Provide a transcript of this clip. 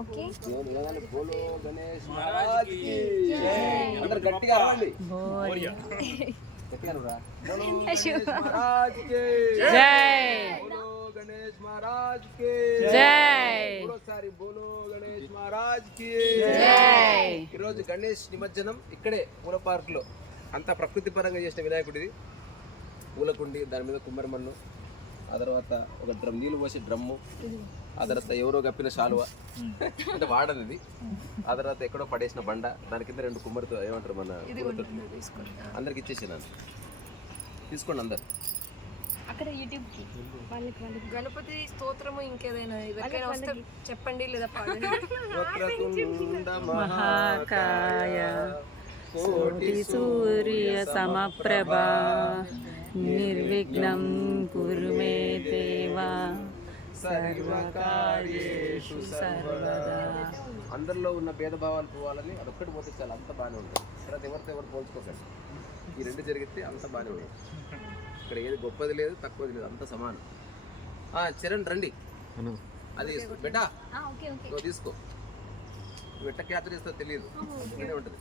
Okay బోలో గణేష్ మహారాజ్ కి జై. అందరూ గట్టిగా అరవండి. గట్టిగా అరవరా. బోలో గణేష్ మహారాజ్ కి జై. బోలో గణేష్ మహారాజ్ కి జై. మరోసారి బోలో గణేష్ మహారాజ్ కి జై. ఈరోజు గణేష్ నిమజ్జనం ఇక్కడే పూల పార్క్ లో. అంతా ప్రకృతి పరంగా చేసిన వినాయకుడిది. పూలకుండి, దాని మీద కుమ్మరిమన్ను, ఆ తర్వాత ఒక నీళ్ళు పోసే డ్రమ్ము, ఆ తర్వాత ఎవరో కప్పిన శాలువ అంటే వాడనిది, ఆ తర్వాత ఎక్కడో పడేసిన బండ, దాని కింద 2 కుమ్మరితో ఏమంటారు మన అందరికి ఇచ్చేసాను. తీసుకోండి అందరు. అక్కడ యూట్యూబ్ కి వాళ్ళకి గణపతి స్తోత్రము ఇంకేదైనా ఎవరికైనా వస్తే చెప్పండి లేదా పాడండి. వక్రతుండ మహాకాయ కోటి సూర్య సమప్రభా నిర్విఘ్నం కురు మే దేవా సర్వకార్యేషు సర్వదా. అందరిలో ఉన్న భేదభావాలు పోవాలని అదొక్కటి పోతే చాలా అంత బాగానే ఉంటుంది. తర్వాత ఎవరితో ఎవరు పోల్చుకోకండి. ఈ 2 జరిగితే అంత బాగానే ఉంటుంది. ఇక్కడ ఏది గొప్పది లేదు, తక్కువది లేదు, అంత సమానం. చరణ్ రండి. అది బెటా తీసుకో. నువ్వు ఎట్ట క్యాచ్ చేస్తావు తెలియదు, ఉంటుంది.